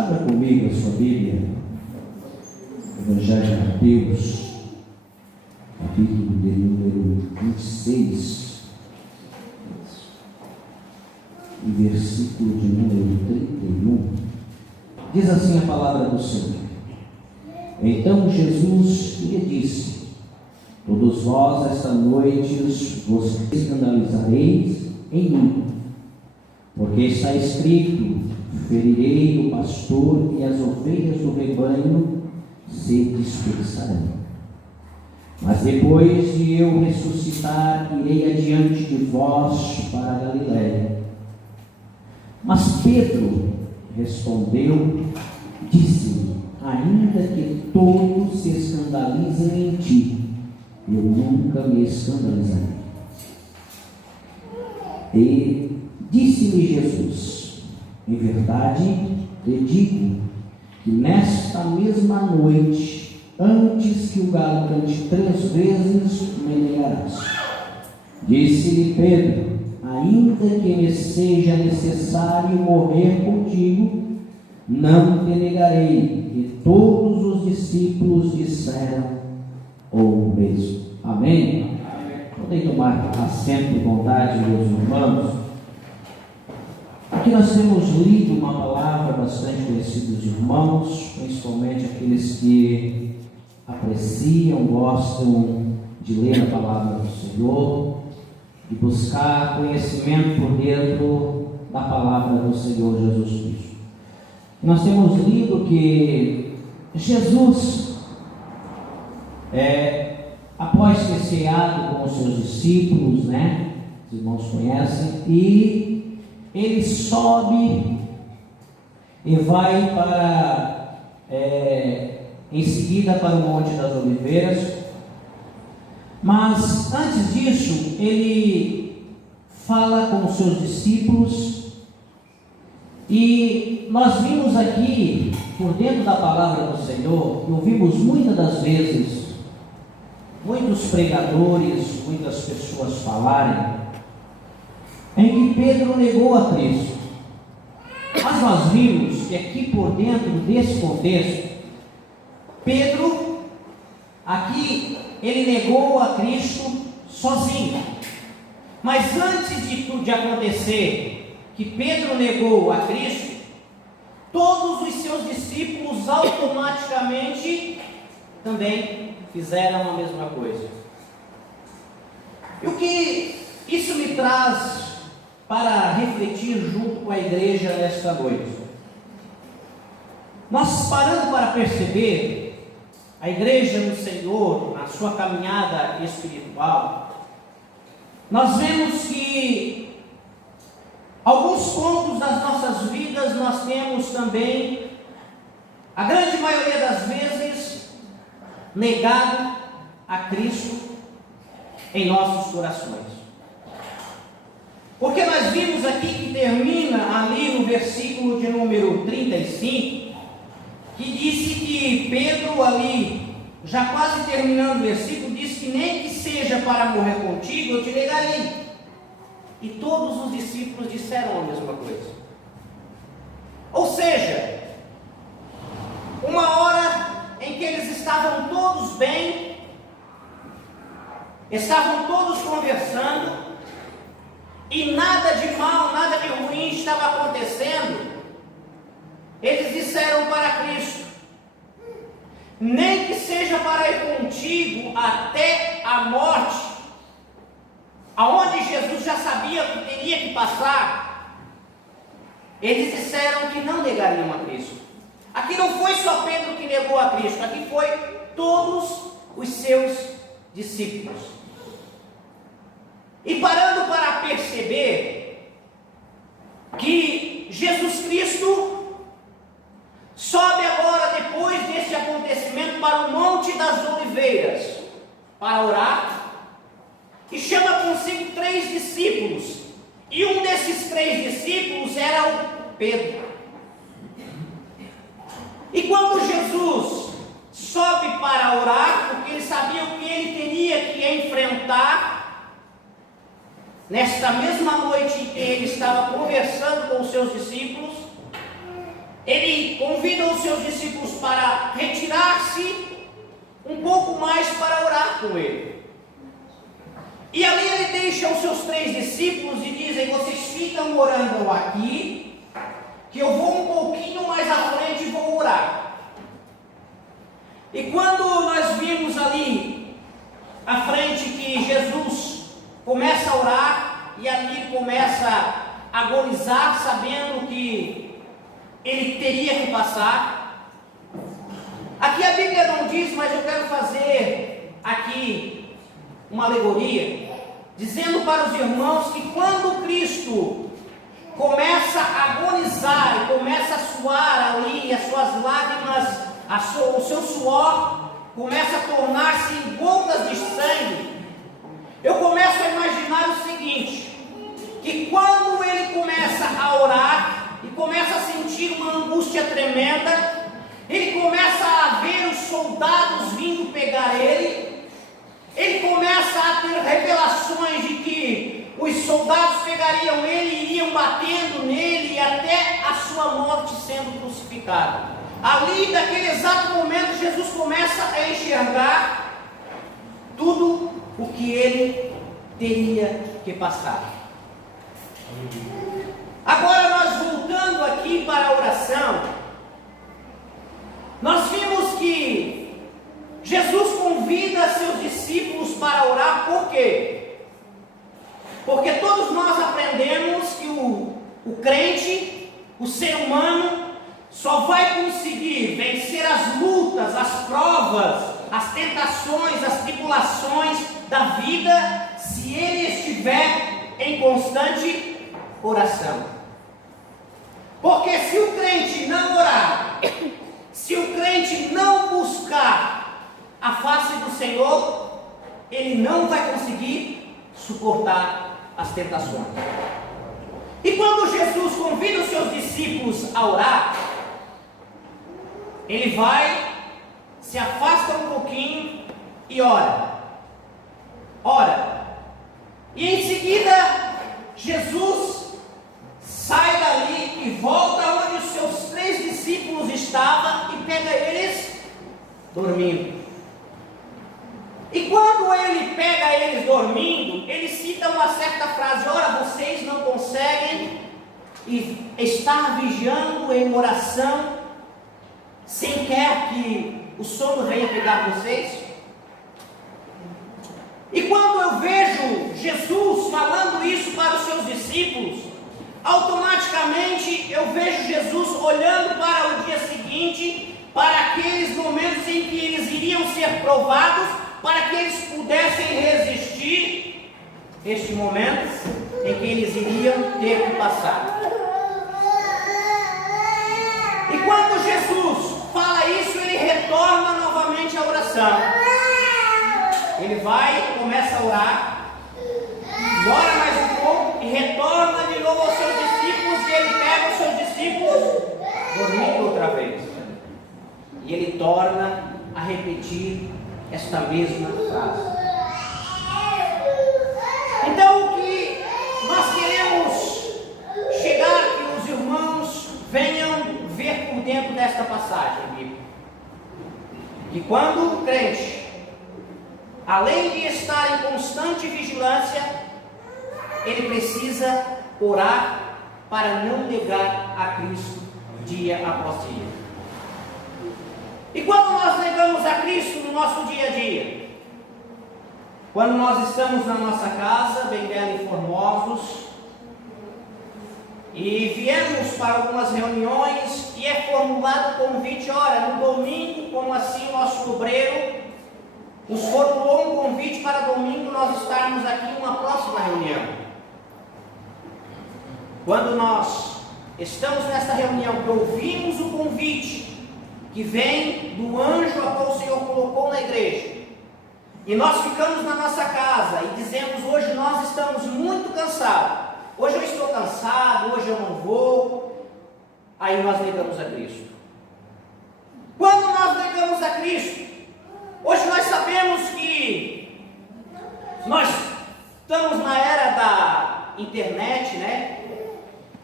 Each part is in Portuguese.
Abra comigo a sua Bíblia, Evangelho de Mateus, capítulo de número 26, e versículo de número 31. Diz assim a palavra do Senhor: Então Jesus lhe disse: Todos vós esta noite vos escandalizareis em mim, porque está escrito: ferirei o pastor e as ovelhas do rebanho se dispersarão. Mas depois de eu ressuscitar, irei adiante de vós para a Galiléia. Mas Pedro respondeu, disse-lhe: ainda que todos se escandalizem em ti, eu nunca me escandalizarei. E disse-lhe Jesus: em verdade te digo que nesta mesma noite, antes que o galo cante 3 vezes, me negarás. Disse-lhe Pedro: ainda que me seja necessário morrer contigo, não te negarei. E todos os discípulos disseram o mesmo. Amém? Podem tomar assento de vontade, meus irmãos. Aqui nós temos lido uma palavra bastante conhecida dos irmãos, principalmente aqueles que apreciam, gostam de ler a palavra do Senhor e buscar conhecimento por dentro da palavra do Senhor Jesus Cristo. Nós temos lido que Jesus, após ter ceado com os seus discípulos, os irmãos conhecem, e ele sobe e vai para, em seguida, para o Monte das Oliveiras. Mas antes disso, ele fala com os seus discípulos, e nós vimos aqui, por dentro da palavra do Senhor, e ouvimos muitas das vezes muitos pregadores, muitas pessoas falarem em que Pedro negou a Cristo. Mas nós vimos que aqui, por dentro desse contexto, Pedro, aqui, ele negou a Cristo sozinho. Mas antes de tudo de acontecer, que Pedro negou a Cristo, todos os seus discípulos automaticamente também fizeram a mesma coisa. E o que isso me traz para refletir junto com a igreja nesta noite? Nós parando para perceber a igreja no Senhor, na sua caminhada espiritual, nós vemos que alguns pontos das nossas vidas nós temos também, a grande maioria das vezes, negado a Cristo em nossos corações. Porque nós vimos aqui que termina ali no versículo de número 35, que disse que Pedro ali, já quase terminando o versículo, disse que nem que seja para morrer contigo, eu te negarei. E todos os discípulos disseram a mesma coisa. Ou seja, uma hora em que eles estavam todos bem, estavam todos conversando, e nada de mal, nada de ruim estava acontecendo, eles disseram para Cristo: nem que seja para ir contigo até a morte, aonde Jesus já sabia que teria que passar. Eles disseram que não negariam a Cristo. Aqui não foi só Pedro que negou a Cristo, aqui foi todos os seus discípulos. E parando para perceber que Jesus Cristo sobe agora, depois desse acontecimento, para o Monte das Oliveiras, para orar, e chama consigo 3 discípulos, e um desses 3 discípulos era o Pedro. E quando Jesus sobe para orar, porque ele sabia o que ele teria que enfrentar, nesta mesma noite em que ele estava conversando com os seus discípulos, ele convida os seus discípulos para retirar-se um pouco mais para orar com ele. E ali ele deixa os seus 3 discípulos e dizem: vocês ficam orando aqui, que eu vou um pouquinho mais à frente e vou orar. E quando nós vimos ali à frente que Jesus começa a orar, e ali começa a agonizar, sabendo que ele teria que passar. Aqui a Bíblia não diz, mas eu quero fazer aqui uma alegoria, dizendo para os irmãos que quando Cristo começa a agonizar e começa a suar ali, as suas lágrimas, o seu suor começa a tornar-se em gotas de sangue, eu começo a imaginar o seguinte, que quando ele começa a orar e começa a sentir uma angústia tremenda, ele começa a ver os soldados vindo pegar ele começa a ter revelações de que os soldados pegariam ele e iriam batendo nele até a sua morte sendo crucificado. Ali, naquele exato momento, Jesus começa a enxergar tudo o que ele teria que passar. Agora, nós voltando aqui para a oração, nós vimos que Jesus convida seus discípulos para orar. Por quê? Porque todos nós aprendemos que o crente, o ser humano, só vai conseguir vencer as lutas, as provas, as tentações, as tribulações da vida, se ele estiver em constante oração. Porque se o crente não orar, se o crente não buscar a face do Senhor, ele não vai conseguir suportar as tentações. E quando Jesus convida os seus discípulos a orar, ele vai, se afasta um pouquinho e ora. E em seguida, Jesus sai dali e volta onde os seus 3 discípulos estavam e pega eles dormindo. E quando ele pega eles dormindo, ele cita uma certa frase: ora, vocês não conseguem estar vigiando em oração sem quer que o sono venha pegar vocês? E quando eu vejo Jesus falando isso para os seus discípulos, automaticamente eu vejo Jesus olhando para o dia seguinte, para aqueles momentos em que eles iriam ser provados, para que eles pudessem resistir este momento em que eles iriam ter que passar. E quando Jesus fala isso, ele retorna novamente à oração. Ele vai e começa a orar, ora mais um pouco e retorna de novo aos seus discípulos, e ele pega os seus discípulos dormindo outra vez. E ele torna a repetir esta mesma frase. Então, o que nós queremos chegar, que os irmãos venham ver por dentro desta passagem bíblica, que quando o crente, além de estar em constante vigilância, ele precisa orar para não negar a Cristo dia após dia. E quando nós negamos a Cristo no nosso dia a dia? Quando nós estamos na nossa casa, bem bela e formosos, e viemos para algumas reuniões e é formulado o convite: ora, no domingo, como assim o nosso obreiro nos formulou um convite para domingo nós estarmos aqui em uma próxima reunião. Quando nós estamos nesta reunião, que ouvimos o convite que vem do anjo a qual o Senhor colocou na igreja, e nós ficamos na nossa casa e dizemos: hoje nós estamos muito cansados, hoje eu estou cansado, hoje eu não vou, aí nós negamos a Cristo. Quando nós negamos a Cristo, hoje nós sabemos que nós estamos na era da internet, né?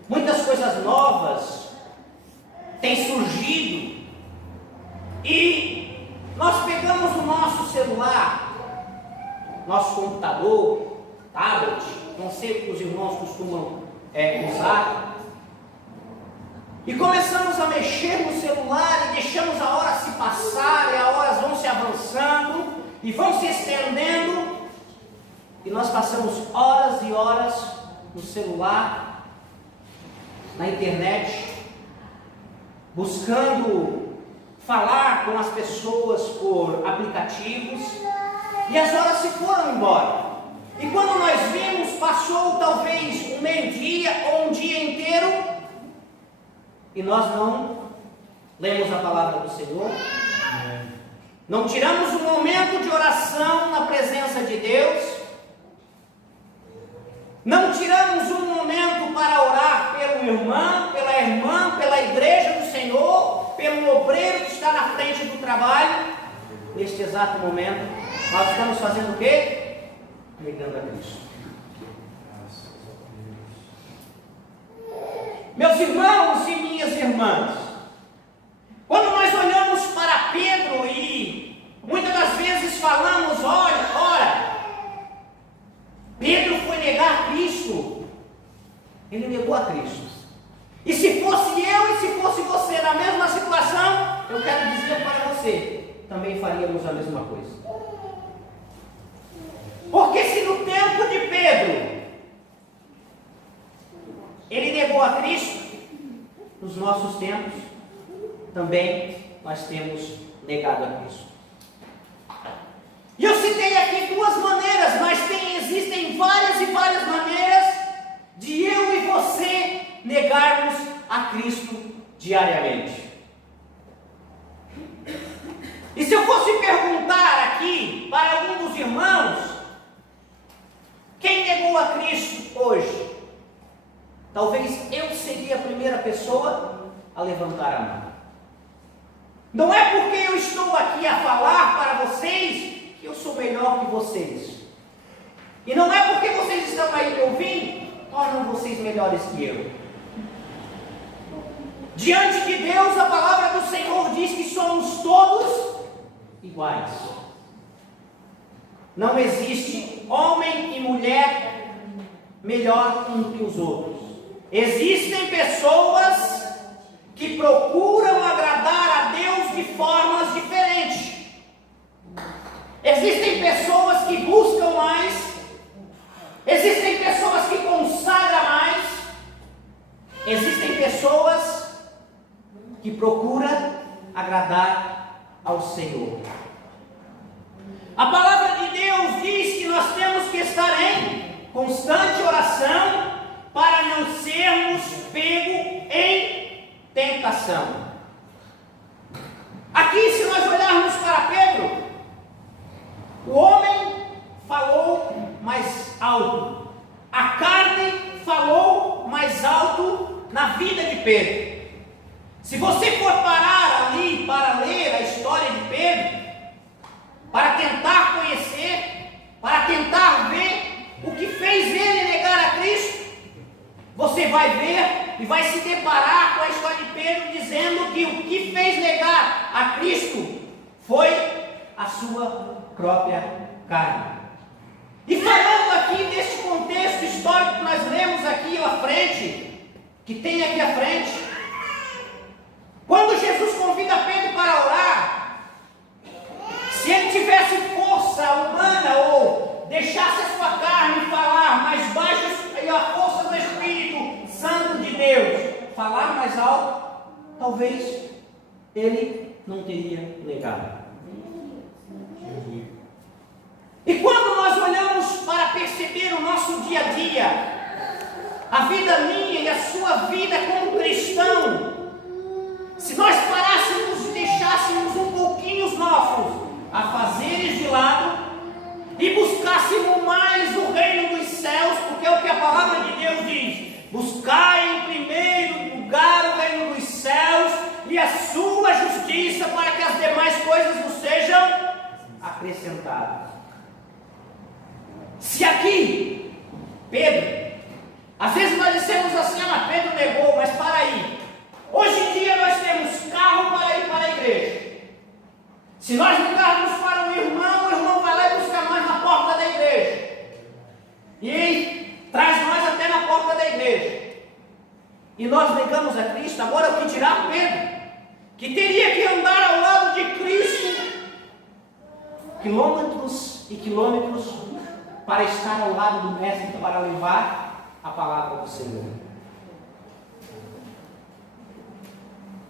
Muitas coisas novas, tem surgido, e nós pegamos o nosso celular, nosso computador, tablet, não sei o que os irmãos costumam usar, e começamos a mexer no celular e deixamos a hora se passar, e as horas vão se avançando e vão se estendendo, e nós passamos horas e horas no celular, na internet, buscando falar com as pessoas por aplicativos, e as horas se foram embora. E quando nós vimos, passou talvez um meio-dia ou um dia inteiro, e nós não lemos a palavra do Senhor, não tiramos um momento de oração na presença de Deus, não tiramos um momento para orar pela irmã, pela igreja do Senhor, pelo obreiro que está na frente do trabalho. Neste exato momento, nós estamos fazendo o quê? Negando a Cristo. Meus irmãos e minhas irmãs, quando nós olhamos para Pedro e muitas das vezes falamos, ora, Pedro foi negar Cristo, ele negou a Cristo. E se fosse eu e se fosse você na mesma situação, eu quero dizer para você, também faríamos a mesma coisa. Porque se no tempo de Pedro ele negou a Cristo, nos nossos tempos também nós temos negado a Cristo. E eu citei aqui duas maneiras, mas existem várias e várias maneiras de eu e você negarmos a Cristo diariamente. E se eu fosse perguntar aqui para algum dos irmãos, quem negou a Cristo hoje? Talvez eu seria a primeira pessoa a levantar a mão. Não é porque eu estou aqui a falar para vocês que eu sou melhor que vocês. E não é porque vocês estão aí me ouvindo, tornam vocês melhores que eu. Diante de Deus, a palavra do Senhor diz que somos todos iguais. Não existe homem e mulher melhor um que os outros. Existem pessoas que procuram agradar a Deus de formas diferentes. Existem pessoas que buscam mais. Existem pessoas que consagram mais. Existem pessoas que procuram agradar ao Senhor. A palavra de Deus diz que nós temos que estar em constante oração para não sermos pegos em tentação. Aqui, se nós olharmos para Pedro, o homem falou mais alto, a carne falou mais alto na vida de Pedro. Se você for parar ali para ler a história de Pedro, para tentar conhecer, para tentar ver o que fez ele negar a Cristo, você vai ver e vai se deparar com a história de Pedro dizendo que o que fez negar a Cristo foi a sua própria carne. E falando aqui deste contexto histórico que nós lemos aqui à frente, que tem aqui à frente, quando Jesus convida Pedro para orar, se ele tivesse força humana ou deixasse a sua carne falar mais baixo e a força do Espírito Santo de Deus falar mais alto, talvez ele não teria negado. E quando nós olhamos para perceber o nosso dia a dia, a vida minha e a sua vida como cristão, se nós parássemos e deixássemos um pouquinho os nossos afazeres de lado e buscássemos mais o reino dos céus, porque é o que a palavra de Deus diz: buscai em primeiro lugar o reino dos céus e a sua justiça, para que as demais coisas nos sejam acrescentadas. Se aqui, Pedro, às vezes nós dissemos assim, Pedro negou, mas para aí, hoje em dia nós temos Se nós ligarmos para o irmão vai lá e busca nós na porta da igreja. E ele traz nós até na porta da igreja. E nós negamos a Cristo. Agora o que dirá Pedro, que teria que andar ao lado de Cristo quilômetros e quilômetros para estar ao lado do Mestre, para levar a palavra do Senhor?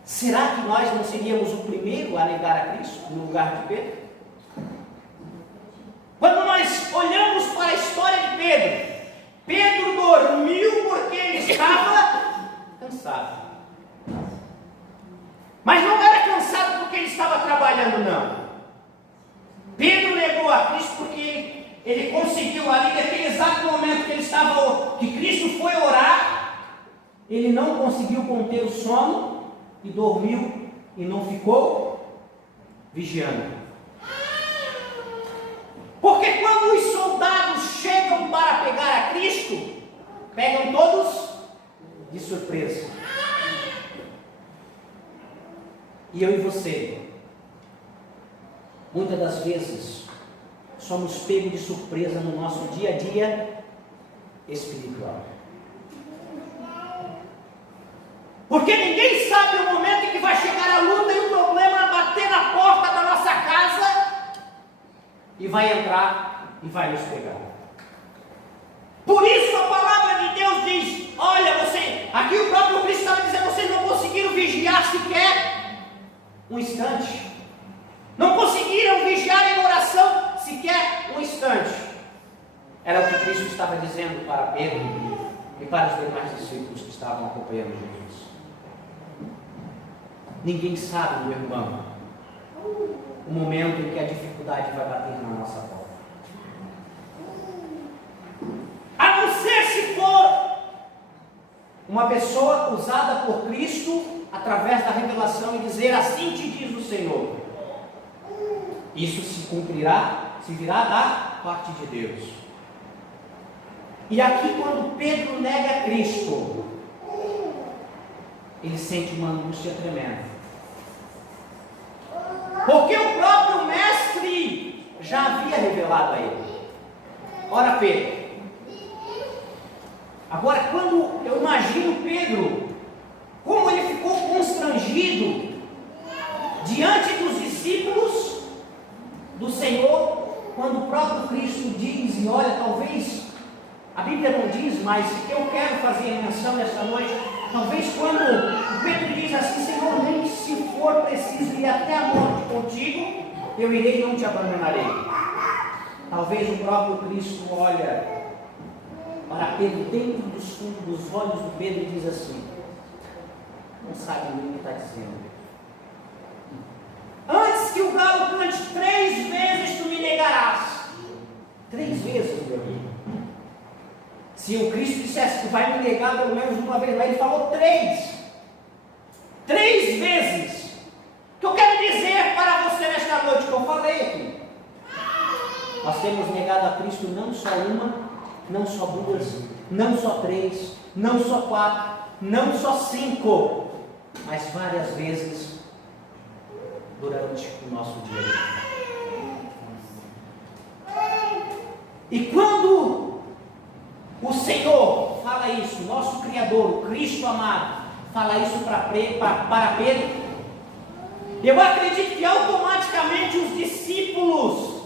Será que nós não seríamos o primeiro a negar a Cristo no lugar de Pedro? Quando nós olhamos para a história de Pedro, Pedro dormiu porque ele estava cansado. Mas não era cansado porque ele estava trabalhando, não. Pedro negou a Cristo porque ele conseguiu ali, naquele exato momento que ele estava, que Cristo foi orar, ele não conseguiu conter o sono e dormiu e não ficou vigiando. Porque quando os soldados chegam para pegar a Cristo, pegam todos de surpresa. E eu e você, muitas das vezes, somos pegos de surpresa no nosso dia a dia espiritual. Porque ninguém sabe o momento em que vai chegar a luta e o problema bater na porta da nossa casa e vai entrar e vai nos pegar. Por isso a palavra de Deus diz: olha, aqui o próprio Cristo estava dizendo, vocês não conseguiram vigiar sequer um instante. Não conseguiram vigiar em oração sequer um instante. Era o que Cristo estava dizendo para Pedro e para os demais discípulos que estavam acompanhando Jesus. Ninguém sabe, meu irmão, o momento em que a dificuldade vai bater na nossa porta. A não ser se for uma pessoa usada por Cristo através da revelação e dizer: assim te diz o Senhor. Isso se cumprirá, se virá da parte de Deus. E aqui, quando Pedro nega Cristo, ele sente uma angústia tremenda. Porque o próprio mestre já havia revelado a ele. Ora, Pedro. Agora, quando eu imagino Pedro, como ele ficou constrangido diante dos discípulos do Senhor, quando o próprio Cristo diz, e olha, talvez, a Bíblia não diz, mas eu quero fazer menção nesta noite, talvez quando o Pedro diz assim: Senhor, nem se for preciso ir até a morte contigo, eu irei e não te abandonarei. Talvez o próprio Cristo olha para Pedro dentro dos fundos dos olhos do Pedro e diz assim: não sabe nem o que está dizendo. Antes que o galo cante 3 vezes, tu me negarás. 3 vezes, meu amigo. Se o Cristo dissesse que vai me negar pelo menos uma vez, mas ele falou 3. 3 vezes. O que eu quero dizer para você nesta noite, que eu falei aqui. Nós temos negado a Cristo não só uma, não só 2, não só 3, não só 4, não só 5, mas várias vezes durante o nosso dia. E quando o Senhor fala isso, nosso Criador, o Cristo amado, fala isso para Pedro, eu acredito que automaticamente os discípulos,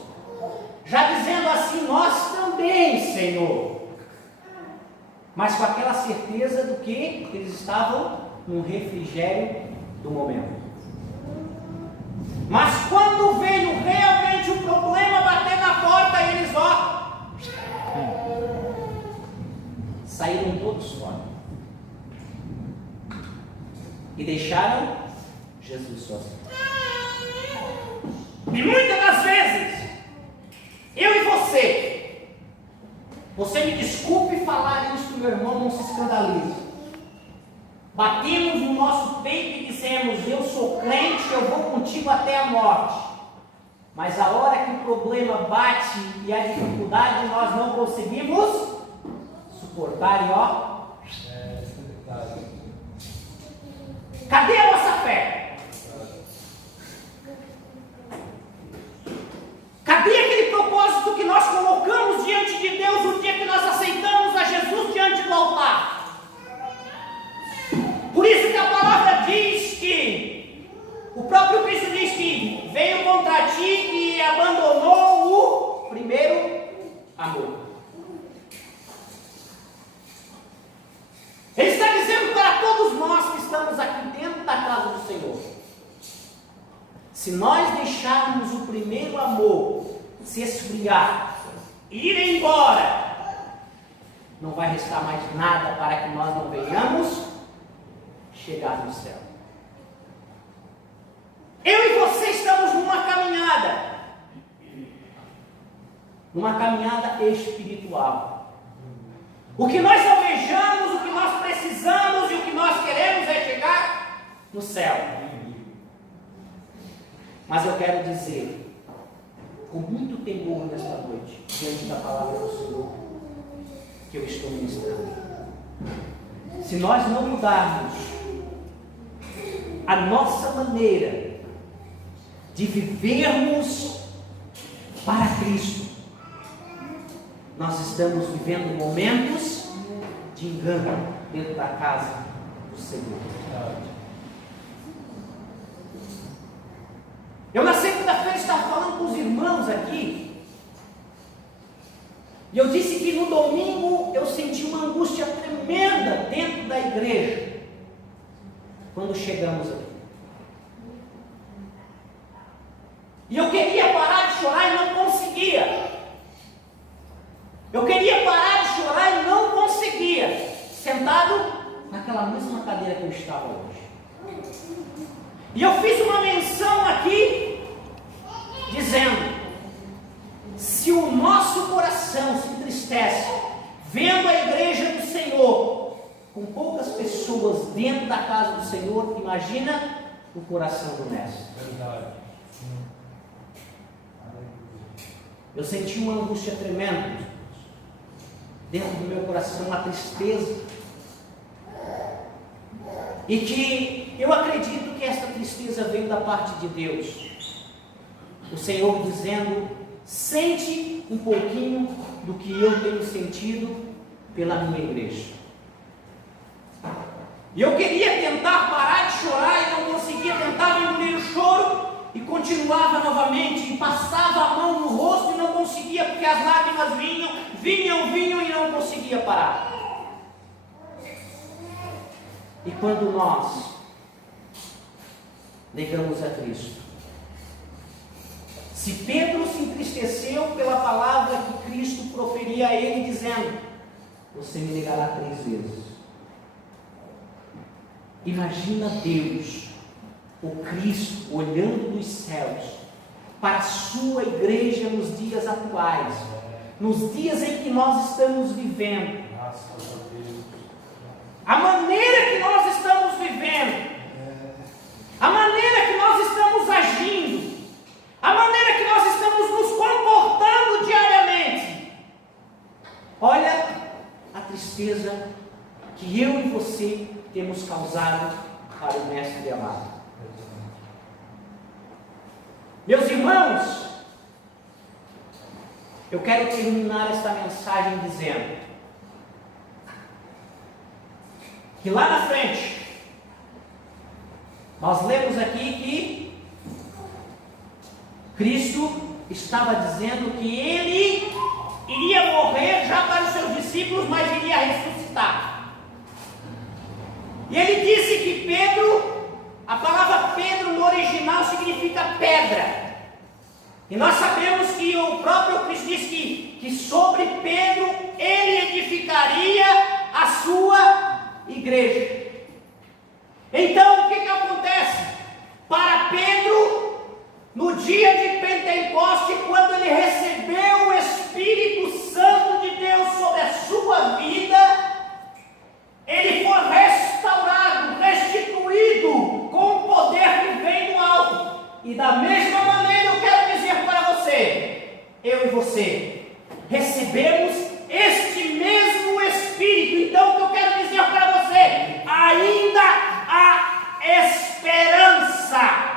já dizendo assim: nós também, Senhor, mas com aquela certeza do que eles estavam no refrigério do momento. Mas quando veio realmente o problema bater na porta, eles saíram todos fora e deixaram Jesus sozinho. E muitas das vezes, eu e você me desculpe falar isso, meu irmão, não se escandalize. Batemos no nosso peito e dissemos: eu sou crente, eu vou contigo até a morte. Mas a hora que o problema bate e a dificuldade nós não conseguimos suportar, cadê a nossa fé? contra ti que abandonou o primeiro amor. Ele está dizendo para todos nós que estamos aqui dentro da casa do Senhor: se nós deixarmos o primeiro amor se esfriar, ir embora, não vai restar mais nada para que nós não venhamos chegar no céu. Eu e você estamos numa caminhada espiritual. O que nós almejamos, o que nós precisamos e o que nós queremos é chegar no céu. Mas eu quero dizer, com muito temor nesta noite, diante da palavra do Senhor, que eu estou ministrando: se nós não mudarmos a nossa maneira de vivermos para Cristo, nós estamos vivendo momentos de engano dentro da casa do Senhor. Eu na segunda-feira estava falando com os irmãos aqui, e eu disse que no domingo eu senti uma angústia tremenda dentro da igreja, quando chegamos aqui. E eu queria parar de chorar e não conseguia. Eu queria parar de chorar e não conseguia, sentado naquela mesma cadeira que eu estava hoje. E eu fiz uma menção aqui, dizendo: se o nosso coração se entristece vendo a igreja do Senhor com poucas pessoas dentro da casa do Senhor, imagina o coração do mestre. Verdade. Eu senti uma angústia tremenda dentro do meu coração, uma tristeza, e que eu acredito que essa tristeza veio da parte de Deus. O Senhor dizendo: sente um pouquinho do que eu tenho sentido pela minha igreja. E eu queria tentar parar de chorar e não conseguia, tentava engolir o choro e continuava novamente, e passava a mão no rosto e não conseguia, porque as lágrimas vinham e não conseguia parar. E quando nós negamos a Cristo, se Pedro se entristeceu pela palavra que Cristo proferia a ele, dizendo: você me negará 3 vezes. Imagina Deus, o Cristo, olhando dos céus para a sua igreja nos dias atuais, nos dias em que nós estamos vivendo, a maneira que nós estamos vivendo, a maneira que nós estamos agindo, a maneira que nós estamos nos comportando diariamente. Olha a tristeza que eu e você temos causado para o mestre amado. Meus irmãos, eu quero terminar esta mensagem dizendo que lá na frente nós lemos aqui que Cristo estava dizendo que Ele iria morrer já para os seus discípulos, mas iria ressuscitar. E Ele disse que Pedro, a palavra Pedro no original significa pedra. E nós sabemos que o próprio Cristo disse que sobre Pedro Ele edificaria a sua igreja. Então o que acontece? Para Pedro, no dia de Pentecoste, quando ele recebeu o Espírito Santo de Deus sobre a sua vida, ele foi restaurado, restituído com o poder que vem do alto. E da mesma maneira eu quero dizer para você, eu e você recebemos este mesmo Espírito. Então o que eu quero dizer para você, ainda há esperança.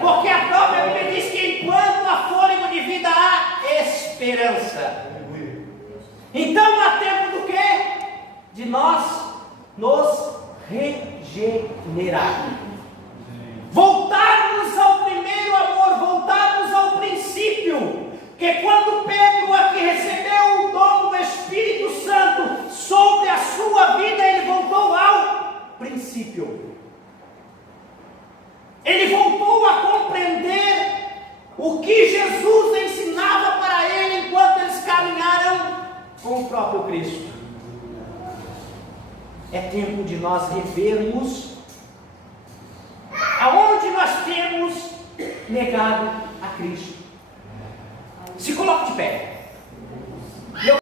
Porque a própria Bíblia diz que enquanto há fôlego de vida há esperança. Então há tempo do quê? De nós nos regenerar, voltarmos ao primeiro amor que quando Pedro aqui recebeu o dom do Espírito Santo sobre a sua vida, ele voltou ao princípio. Ele voltou a compreender o que Jesus ensinava para ele enquanto eles caminharam com o próprio Cristo. É tempo de nós revermos aonde nós temos negado a Cristo. Se coloque de pé.